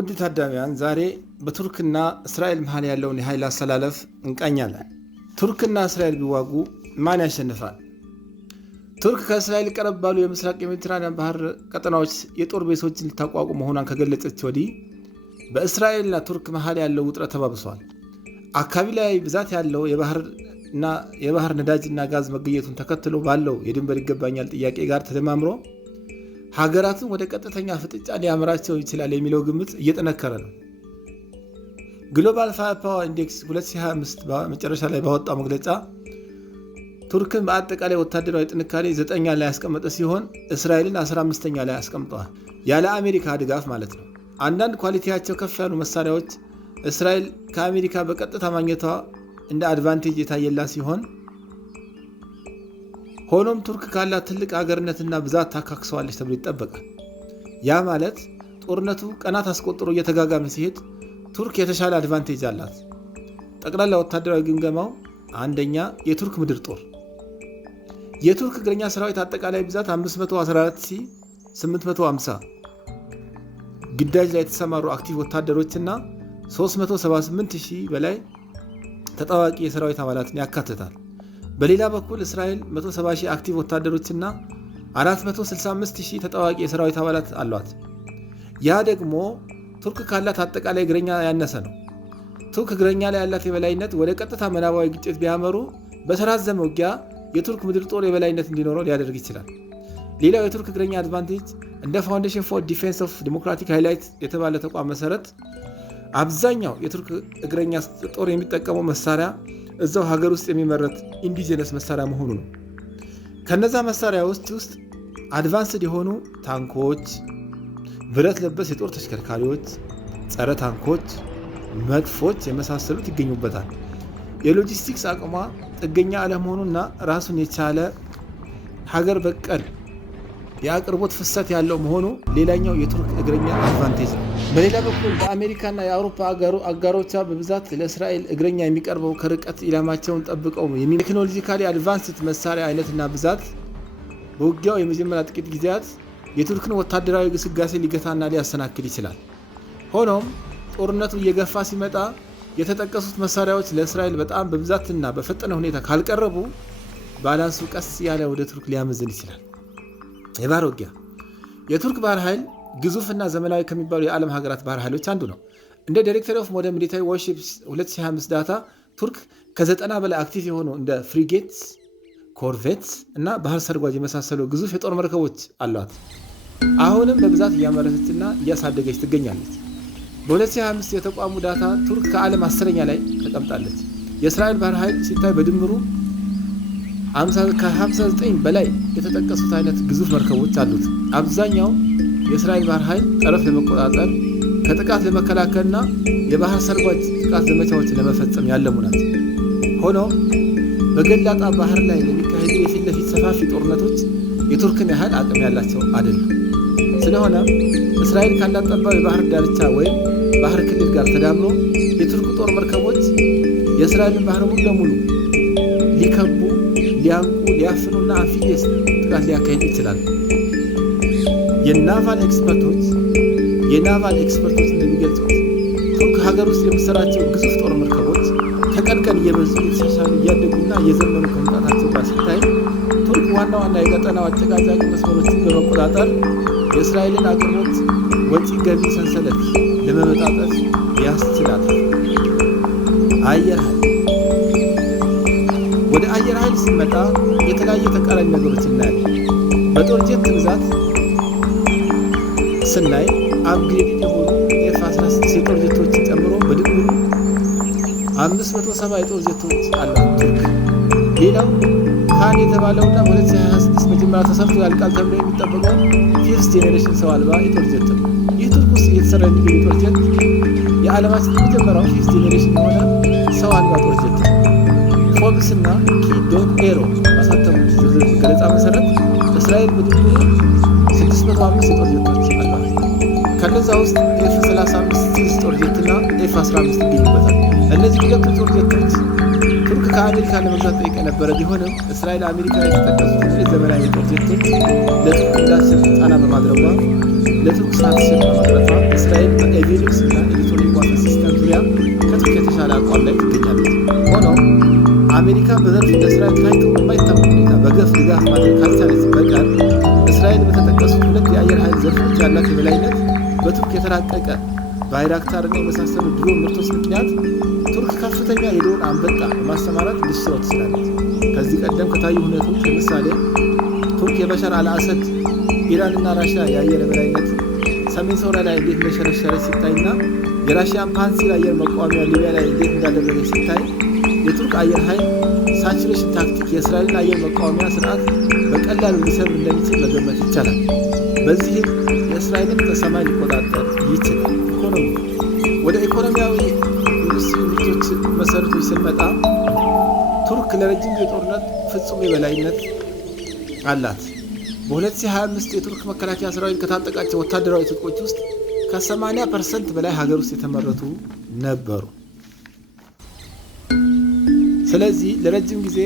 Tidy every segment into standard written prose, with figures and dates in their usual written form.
ውድ ታዳሚያን ዛሬ በቱርክና እስራኤል መሃል ያለውን የኃይል አሰላለፍ እንቃኛለን። ቱርክና እስራኤል ቢዋጉ ማን ያሸንፋል? ቱርክ ከእስራኤል ቀረብ ባሉ የምስራቅ የሜዲትራኒያን ባህር ቀጠናዎች የጦር ቤቶችን ልታቋቁም መሆኗን ከገለጸች ወዲህ በእስራኤልና ቱርክ መሃል ያለው ውጥረት ተባብሷል። አካባቢ ላይ ብዛት ያለው የባህር ነዳጅና ጋዝ መገኘቱን ተከትሎ ባለው የድንበር ይገባኛል ጥያቄ ጋር ተደማምሮ ሀገራትን ወደ ቀጥተኛ ፍጥጫ ሊያመራቸው ይችላል የሚለው ግምት እየጠነከረ ነው። ግሎባል ፋየር ፓወር ኢንዴክስ 2025 መጨረሻ ላይ ባወጣው መግለጫ ቱርክን በአጠቃላይ ወታደራዊ ጥንካሬ 9ኛ ላይ ያስቀመጠ ሲሆን እስራኤልን 15ኛ ላይ አስቀምጠዋል። ያለ አሜሪካ ድጋፍ ማለት ነው። አንዳንድ ኳሊቲያቸው ከፍ ያሉ መሳሪያዎች እስራኤል ከአሜሪካ በቀጥታ ማግኘቷ እንደ አድቫንቴጅ የታየላት ሲሆን ሆኖም ቱርክ ካላት ትልቅ ሀገርነትና ብዛት ታካክሰዋለች ተብሎ ይጠበቃል። ያ ማለት ጦርነቱ ቀናት አስቆጥሮ እየተጋጋመ ሲሄድ ቱርክ የተሻለ አድቫንቴጅ አላት። ጠቅላላ ወታደራዊ ግምገማው አንደኛ የቱርክ ምድር ጦር። የቱርክ እግረኛ ሰራዊት አጠቃላይ ብዛት 514850 ግዳጅ ላይ የተሰማሩ አክቲቭ ወታደሮችና 378000 በላይ ተጣዋቂ የሰራዊት አባላትን ያካትታል። በሌላ በኩል እስራኤል 170,000 አክቲቭ ወታደሮችና 465000 ተጣዋቂ የሰራዊት አባላት አሏት። ያ ደግሞ ቱርክ ካላት አጠቃላይ እግረኛ ያነሰ ነው። ቱርክ እግረኛ ላይ ያላት የበላይነት ወደ ቀጥታ ምናባዊ ግጭት ቢያመሩ በተራዘመ ውጊያ የቱርክ ምድር ጦር የበላይነት እንዲኖረው ሊያደርግ ይችላል። ሌላው የቱርክ እግረኛ አድቫንቴጅ እንደ ፋውንዴሽን ፎር ዲፌንስ ኦፍ ዲሞክራቲክ ሃይላይት የተባለ ተቋም መሰረት አብዛኛው የቱርክ እግረኛ ጦር የሚጠቀመው መሳሪያ እዛው ሀገር ውስጥ የሚመረት ኢንዲጂነስ መሳሪያ መሆኑ ነው። ከነዛ መሳሪያዎች ውስጥ አድቫንስድ የሆኑ ታንኮች፣ ብረት ለበስ የጦር ተሽከርካሪዎች፣ ጸረ ታንኮች፣ መድፎች የመሳሰሉት ይገኙበታል። የሎጂስቲክስ አቅሟ ጥገኛ አለመሆኑና ራሱን የቻለ ሀገር በቀል የአቅርቦት ፍሰት ያለው መሆኑ ሌላኛው የቱርክ እግረኛ አድቫንቴጅ ነው። በሌላ በኩል በአሜሪካና የአውሮፓ አጋሮቿ በብዛት ለእስራኤል እግረኛ የሚቀርበው ከርቀት ኢላማቸውን ጠብቀው ቴክኖሎጂካሊ አድቫንስድ መሳሪያ አይነትና ብዛት በውጊያው የመጀመሪያ ጥቂት ጊዜያት የቱርክን ወታደራዊ ግስጋሴ ሊገታና ሊያሰናክል ይችላል። ሆኖም ጦርነቱ እየገፋ ሲመጣ የተጠቀሱት መሳሪያዎች ለእስራኤል በጣም በብዛትና በፈጠነ ሁኔታ ካልቀረቡ ባላንሱ ቀስ ያለ ወደ ቱርክ ሊያመዝን ይችላል። የባህር ውጊያ። የቱርክ ባህር ኃይል ግዙፍና ዘመናዊ ከሚባሉ የዓለም ሀገራት ባህር ኃይሎች አንዱ ነው። እንደ ዳይሬክተር ኦፍ ሞደርን ሚሊታሪ ዋርሺፕስ 2025 ዳታ ቱርክ ከ90 በላይ አክቲቭ የሆኑ እንደ ፍሪጌትስ፣ ኮርቬትስ እና ባህር ሰርጓጅ የመሳሰሉ ግዙፍ የጦር መርከቦች አሏት። አሁንም በብዛት እያመረተችና እያሳደገች ትገኛለች። በ2025 የተቋሙ ዳታ ቱርክ ከዓለም 10ኛ ላይ ተቀምጣለች። የእስራኤል ባህር ኃይል ሲታይ በድምሩ ከ59 በላይ የተጠቀሱት አይነት ግዙፍ መርከቦች አሉት። አብዛኛው የእስራኤል ባህር ኃይል ጠረፍ ለመቆጣጠር ከጥቃት ለመከላከልና የባህር ሰርጓጅ ጥቃት ዘመቻዎችን ለመፈጸም ያለሙ ናቸው። ሆኖም በገላጣ ባህር ላይ ለሚካሄዱ የፊት ለፊት ሰፋፊ ጦርነቶች የቱርክን ያህል አቅም ያላቸው አይደሉም። ስለሆነ እስራኤል ካላት ጠባብ የባህር ዳርቻ ወይም ባህር ክልል ጋር ተዳምሮ የቱርክ ጦር መርከቦች የእስራኤልን ባህር ሙሉ ለሙሉ ሊከቡ፣ ሊያንቁ፣ ሊያፍኑና አምፊቢየስ ጥቃት ሊያካሂዱ ይችላል። የናቫል ኤክስፐርቶች እንደሚገልጹት ቱርክ ሀገር ውስጥ የምትሰራቸው ግዙፍ ጦር መርከቦች ከቀን ቀን እየበዙ የተሻሻሉ እያደጉና እየዘመኑ ከመምጣታቸው ጋር ሲታይ ቱርክ ዋና የቀጠናው አጨቃጫቂ መስመሮችን በመቆጣጠር የእስራኤልን አቅርቦት ወጪ ገቢ ሰንሰለት ለመበጣጠስ ያስችላታል። አየር ኃይል። ወደ አየር ኃይል ሲመጣ የተለያዩ ተቃራኒ ነገሮች እናያለን። በጦር ጄት ብዛት ስናይ አፕግሬድ የሆኑ F-16 የጦር ጄቶችን ጨምሮ በድምሩ 570 የጦር ጄቶች አሏት ቱርክ። ሌላው ካን የተባለውና በ2026 መጀመሪያ ተሰርቶ ያልቃል ተብሎ የሚጠበቀው ፊርስት ጄኔሬሽን ሰው አልባ የጦር ጄት ነው። ይህ ቱርክ ውስጥ እየተሰራ የሚገኝ የጦር ጄት የዓለማችን የመጀመሪያው ፊርስት ጄኔሬሽን የሆነ ሰው አልባ ጦር ጄት ነው። ፎርብስ እና ኪ.ኤሮ ባሳተሙት ዝርዝር ገለጻ መሰረት እስራኤል በድምሩ 605 የጦር ጄቶች አሏት። ከነዛ ውስጥ F-35 ስቲልስ ጦር ጄትና F-15 ይገኙበታል። እነዚህ ሁለቱ ጦር ጄቶች ቱርክ ከአሜሪካ ለመግዛት ጠይቃ የነበረ ቢሆንም እስራኤል አሜሪካ የተጠቀሱት ዘመናዊ ጦር ጄቶች ለቱርክ እንዳትሸጥ ጫና በማድረጓ ለቱርክ ሳትሰጥ በመቅረቷ እስራኤል በኤቪኒክስ እና ኤሌክትሮኒክ ዋር ሲስተም ዙሪያ ከቱርክ የተሻለ አቋም ላይ ትገኛለች። ሆኖም አሜሪካ በዘርፍ ለእስራኤል ታይቶ በማይታወቅ ሁኔታ በገፍ ድጋፍ ማድረግ ካልቻለች በቀር እስራኤል በተጠቀሱት ሁለት የአየር ኃይል ዘርፎች ያላት የበላይነት በቱርክ የተራቀቀ ባይራክታርና የመሳሰሉ ድሮን ምርቶች ምክንያት ቱርክ ከፍተኛ የድሮን አንበጣ በማሰማራት ልትስራው ትችላለች። ከዚህ ቀደም ከታዩ ሁኔታዎች ለምሳሌ ቱርክ የበሻር አልአሰድ ኢራንና ራሽያ የአየር የበላይነት ሰሜን ሶሪያ ላይ እንዴት እንደሸረሸረች ሲታይና የራሽያን ፓንሲር አየር መቃወሚያ ሊቢያ ላይ እንዴት እንዳደረገች ሲታይ የቱርክ አየር ኃይል ሳቹሬሽን ታክቲክ የእስራኤልን አየር መቃወሚያ ስርዓት በቀላሉ ሊሰብር እንደሚችል መገመት ይቻላል። በዚህም የእስራኤልን ከሰማይ ሊቆጣጠር ይችላል። ኢኮኖሚ ወደ ኢኮኖሚያዊ ኢንዱስትሪ ምርቶች መሰረቶች ስንመጣ ቱርክ ለረጅም ጊዜ ጦርነት ፍጹም የበላይነት አላት። በ2025 የቱርክ መከላከያ ሰራዊት ከታጠቃቸው ወታደራዊ ትጥቆች ውስጥ ከ80% በላይ ሀገር ውስጥ የተመረቱ ነበሩ። ስለዚህ ለረጅም ጊዜ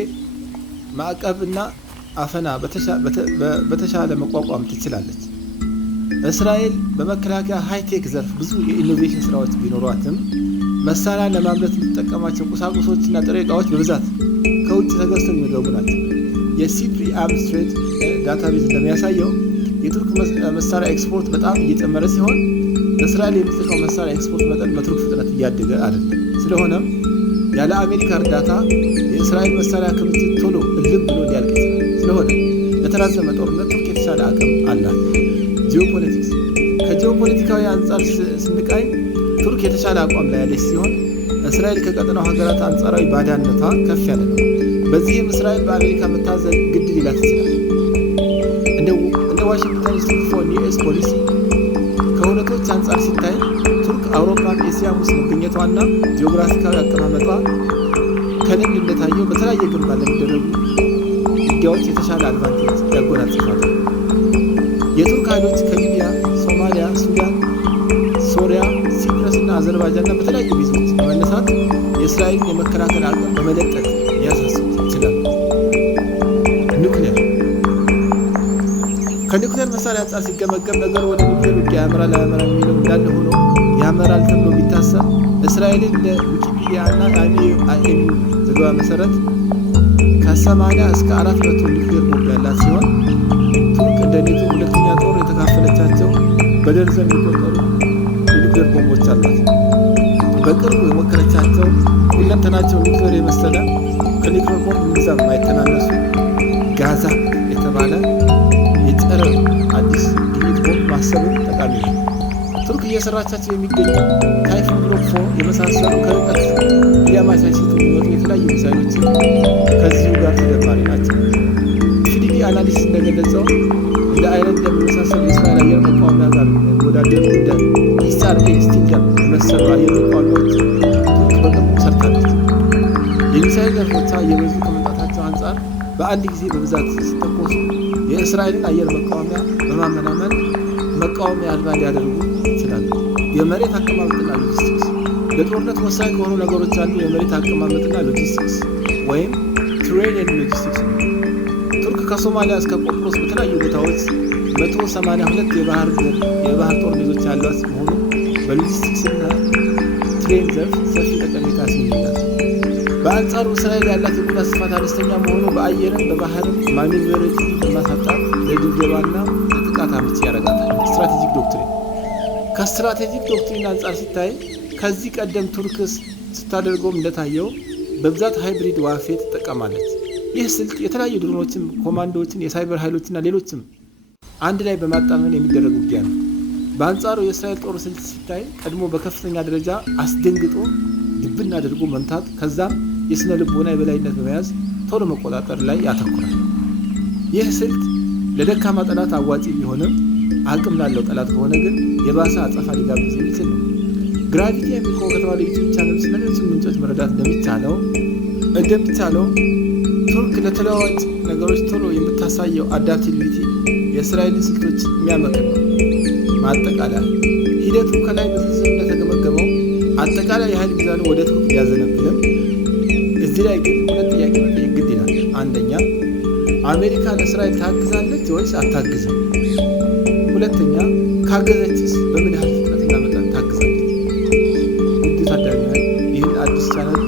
ማዕቀብና አፈና በተሻለ መቋቋም ትችላለች። እስራኤል በመከላከያ ሃይቴክ ዘርፍ ብዙ የኢኖቬሽን ስራዎች ቢኖሯትም መሳሪያ ለማምረት የሚጠቀማቸው ቁሳቁሶችና ጥሬ ዕቃዎች በብዛት ከውጭ ተገዝተው የሚገቡ ናቸው። የሲፕሪ አርምስ ትሬድ ዳታቤዝ እንደሚያሳየው የቱርክ መሳሪያ ኤክስፖርት በጣም እየጨመረ ሲሆን እስራኤል የምትልከው መሳሪያ ኤክስፖርት መጠን በቱርክ ፍጥነት እያደገ አይደለም። ስለሆነም ያለ አሜሪካ እርዳታ የእስራኤል መሳሪያ ክምችት ቶሎ እልም ብሎ ሊያልቅ ይችላል። ስለሆነ ለተራዘመ ጦርነት ቱርክ የተሻለ አቅም አላት። ጂኦፖለቲክስ ከጂኦፖለቲካዊ አንጻር ስንቃኝ ቱርክ የተሻለ አቋም ላይ ያለች ሲሆን እስራኤል ከቀጠናው ሀገራት አንጻራዊ ባዳነቷ ከፍ ያለ ነው። በዚህም እስራኤል በአሜሪካ መታዘዝ ግድ ሊላት ይችላል። እንደ ዋሽንግተን ኢንስቲትዩት ፎር ዩኤስ ፖሊሲ ከሁነቶች አንጻር ሲታይ ቱርክ አውሮፓን ኤስያም ውስጥ መገኘቷና ጂኦግራፊካዊ አቀማመጧ ከልምድ እንደታየው በተለያየ ግንባር ለሚደረጉ ውጊያዎች የተሻለ አድቫንቴጅ ያጎናጽፋታል። የቱርክ ኃይሎች ከሊቢያ፣ ሶማሊያ፣ ሱዳን፣ ሶሪያ፣ ሲፕረስ እና አዘርባይጃንና በተለያዩ ቤዞች በመነሳት የእስራኤልን የመከላከል አቅም በመለጠጥ ሊያሳስቡ ይችላሉ። ኒውክሌር ከኒውክሌር መሳሪያ አንጻር ሲገመገም ነገሩ ወደ ኒውክሌር ውጊያ ያመራል አያመራም የሚለው እንዳለ ሆኖ ያመራል ተብሎ ቢታሰብ እስራኤልን ለዊኪፒዲያ እና አይኤምዩ ዘገባ መሰረት ከ80 እስከ 400 ኒውክሌር ቦምብ ያላት ሲሆን ቱርክ እንደ ኔቶ ሁለተኛ ጦር የተካፈለቻቸው በደርዘን የሚቆጠሩ የኒውክሌር ቦምቦች አሏት። በቅርቡ የሞከረቻቸው ሁለንተናቸው ኒውክሌር የመሰለ ከኒውክሌር ቦምብ ብዛት የማይተናነሱ ጋዛ የተባለ የጸረ አዲስ ግኝት ቦምብ ማሰብን ጠቃሚ ነው። ቱርክ እየሰራቻቸው የሚገኙ ታይፉን ብሎክ 4 የመሳሰሉ ከርቀት ኢላማ ሳይስቱ የሚወጡ የተለያዩ ሚሳይሎችን ከዚሁ ጋር ተደማሪ ናቸው። ፊዲዲ አናሊሲስ እንደገለጸው እንደ አይረን እንደሚመሳሰሉ የእስራኤል አየር መቃወሚያ ጋር ወዳደሩ እንደ ኢስአርኤ ስቲንገር የመሰሉ አየር መቃወሚያዎች ቱርክ በቅርቡ ሰርታለች። የሚሳይል ዘርፎቿ እየበዙ ከመምጣታቸው አንጻር በአንድ ጊዜ በብዛት ሲተኮሱ የእስራኤልን አየር መቃወሚያ በማመናመን መቃወሚያ አልባ ሊያደርጉ ይችላሉ። የመሬት አቀማመጥና ሎጂስቲክስ ለጦርነት ወሳኝ ከሆኑ ነገሮች አንዱ የመሬት አቀማመጥና ሎጂስቲክስ ወይም ትሬን ኤንድ ሎጂስቲክስ ነው። ቱርክ ከሶማሊያ እስከ ቆጵሮስ በተለያዩ ቦታዎች 182 የባህር ጦር ቤዞች ያሏት መሆኑ በሎጂስቲክስና ትሬን ዘርፍ ሰፊ ጠቀሜታ ያስገኛል። በአንጻሩ እስራኤል ያላት የቆዳ ስፋት አነስተኛ መሆኑ በአየርም በባህርም ማኒቨሪቲ በማሳጣት ለድብደባና ለጥቃት አመቺ ያደርጋታል። ስትራቴጂክ ዶክትሪን ከስትራቴጂክ ዶክትሪን አንጻር ሲታይ ከዚህ ቀደም ቱርክ ስታደርገውም እንደታየው በብዛት ሃይብሪድ ዋርፌር ትጠቀማለች። ይህ ስልት የተለያዩ ድሮኖችን፣ ኮማንዶዎችን፣ የሳይበር ኃይሎችና ሌሎችም አንድ ላይ በማጣመን የሚደረግ ውጊያ ነው። በአንጻሩ የእስራኤል ጦር ስልት ሲታይ ቀድሞ በከፍተኛ ደረጃ አስደንግጦ ድብን አድርጎ መምታት ከዛም የስነ ልቦና የበላይነት በመያዝ ቶሎ መቆጣጠር ላይ ያተኩራል። ይህ ስልት ለደካማ ጠላት አዋጪ ቢሆንም አቅም ላለው ጠላት ከሆነ ግን የባሰ አጸፋ ሊጋብዝ የሚችል ነው። ግራቪቲ የሚኮ ከተባለ ዩቲዩብ ቻናል ስለሌሎች ምንጮች መረዳት እንደሚቻለው ቱርክ ለተለዋዋጭ ነገሮች ቶሎ የምታሳየው አዳፕቲቪቲ የእስራኤልን ስልቶች የሚያመክን ነው። ማጠቃለያ ሂደቱ ከላይ በዝርዝር እንደተገመገመው አጠቃላይ የኃይል ሚዛኑ ወደ ቱርክ ቢያዘነብልም እዚህ ላይ ግን ሁለት ጥያቄ መጠየቅ ግድ ይላል። አንደኛ፣ አሜሪካ ለእስራኤል ታግዛለች ወይስ አታግዝም? ሁለተኛ ካገዘችስ በምን ያህል ፍጥነትና መጠን ታግዛለች? ውድ ታዳሚያን ይህን አዲስ ቻናል